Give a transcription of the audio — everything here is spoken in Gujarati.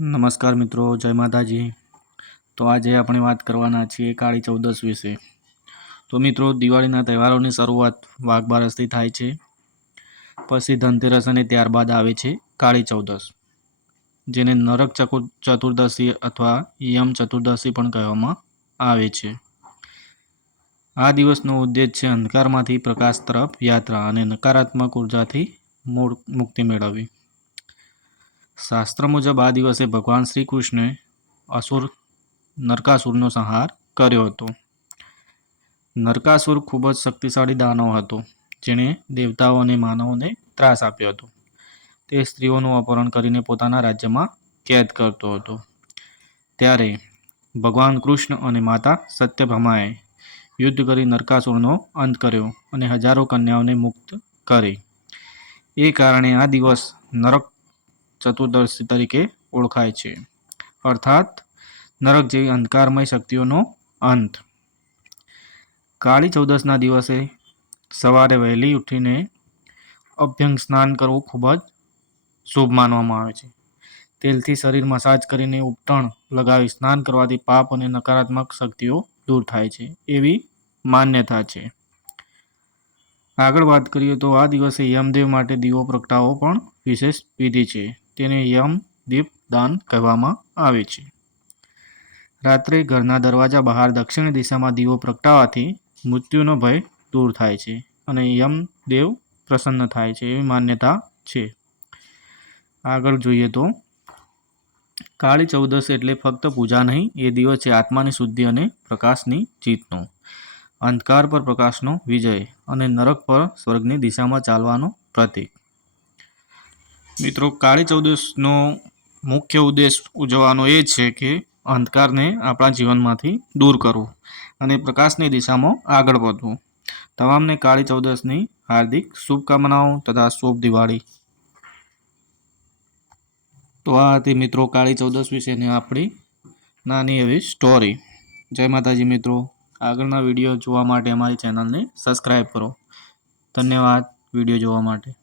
નમસ્કાર મિત્રો, જય માતાજી. તો આજે આપણે વાત કરવાના છીએ કાળી ચૌદસ વિશે. તો મિત્રો, દિવાળીના તહેવારોની શરૂઆત વાઘબારસથી થાય છે. પછી ધનતેરસ અને ત્યારબાદ આવે છે કાળી ચૌદસ, જેને નરક ચતુર્દશી અથવા યમ ચતુર્દશી પણ કહેવામાં આવે છે. આ દિવસનો ઉદ્દેશ છે અંધકારમાંથી પ્રકાશ તરફ યાત્રા અને નકારાત્મક ઉર્જાથી મૂળ મુક્તિ મેળવવી. શાસ્ત્ર મુજબ આ દિવસે ભગવાન શ્રી કૃષ્ણે અસુર નરકાસુરનો સંહાર કર્યો હતો. નરકાસુર ખૂબ જ શક્તિશાળી દાનવ હતો, જેણે દેવતાઓ અને માનવોને ત્રાસ આપ્યો હતો. તે સ્ત્રીઓનું અપહરણ કરીને પોતાના રાજ્યમાં કેદ કરતો હતો. ત્યારે ભગવાન કૃષ્ણ અને માતા સત્યભામાએ યુદ્ધ કરી નરકાસુરનો અંત કર્યો અને હજારો કન્યાઓને મુક્ત કરી. એ કારણે આ દિવસ નરક ચતુર્દશી તરીકે ઓળખાય છે. અર્થાત, નરક જેવી અંધકારમય શક્તિઓનો અંત. કાળી ચૌદસના દિવસે સવારે વહેલી ઉઠીને અભ્યંગ સ્નાન કરવું ખૂબ જ શુભ માનવામાં આવે છે. તેલથી શરીર મસાજ કરીને ઉપટણ લગાવી સ્નાન કરવાથી પાપ અને નકારાત્મક શક્તિઓ દૂર થાય છે, એવી માન્યતા છે. આગળ વાત કરીએ તો આ દિવસે યમદેવ માટે દીવો પ્રગટાવો પણ વિશેષ વિધિ છે. તેને યમ, દીપ, દાન કહેવામાં આવે છે. રાત્રે ઘરના દરવાજા બહાર દક્ષિણ દિશામાં દીવો પ્રગટાવાથી મૃત્યુનો ભય દૂર થાય છે અને યમદેવ પ્રસન્ન થાય છે એવી માન્યતા છે. આગળ જોઈએ તો, કાળી ચૌદશ એટલે ફક્ત પૂજા નહીં, એ દિવસ છે આત્માની શુદ્ધિ અને પ્રકાશની જીતનો અંધકાર પર પ્રકાશનો વિજય અને નરક પર સ્વર્ગની દિશામાં ચાલવાનો પ્રતીક. મિત્રો, કાળી ચૌદશનો મુખ્ય ઉદ્દેશ ઉજવવાનો એ છે કે અંધકારને આપણા જીવનમાંથી દૂર કરવું અને પ્રકાશની દિશામાં આગળ વધવું. તમામને કાળી ચૌદશની હાર્દિક શુભકામનાઓ તથા શુભ દિવાળી. તો આ હતી મિત્રો કાળી ચૌદશ વિશેની આપણી નાની એવી સ્ટોરી જય માતાજી મિત્રો, આગળના વીડિયો જોવા માટે અમારી ચેનલને સબસ્ક્રાઈબ કરો. ધન્યવાદ વીડિયો જોવા માટે.